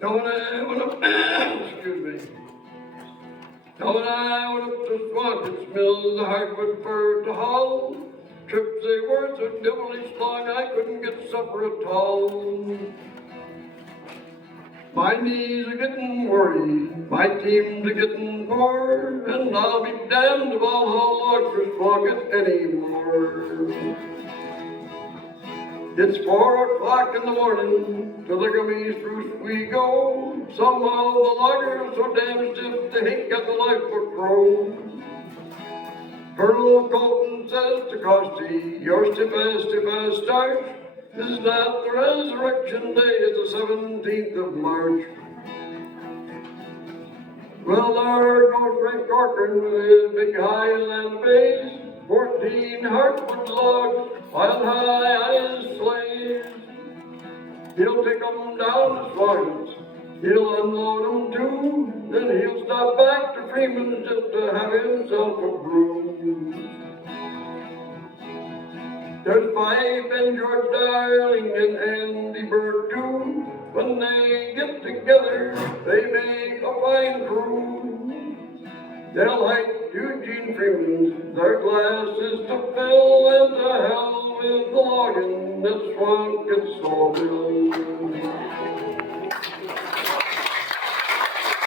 Now when I went up, excuse me. Now when I went up to Swancott Mills, the hardwood for to haul, trips they were so devilish long I couldn't get supper at all. My knees are getting worried, my team's are getting poor, and I'll be damned if I'll haul log for Swancott anymore. It's 4 o'clock in the morning, to the gummy spruce we go. Some of the loggers so damn stiff they ain't got the lifeboat row. Colonel Colton says to Costy, you're stiff as starch. This is not the resurrection day, it's the 17th of March. Well, there goes Frank Corcoran with his big Highland bays, 14 hardwood logs piled high on his sleighs. He'll take 'em down to Swancott, he'll unload 'em too, then he'll stop back to Freeman just to have himself a brew. There's Fife and George Darling and Andy Burke too. When they get together, they make a fine crew. They'll like Eugene Freeman's, their glasses to fill, and to hell with the loggin' at Swancott Sawmill.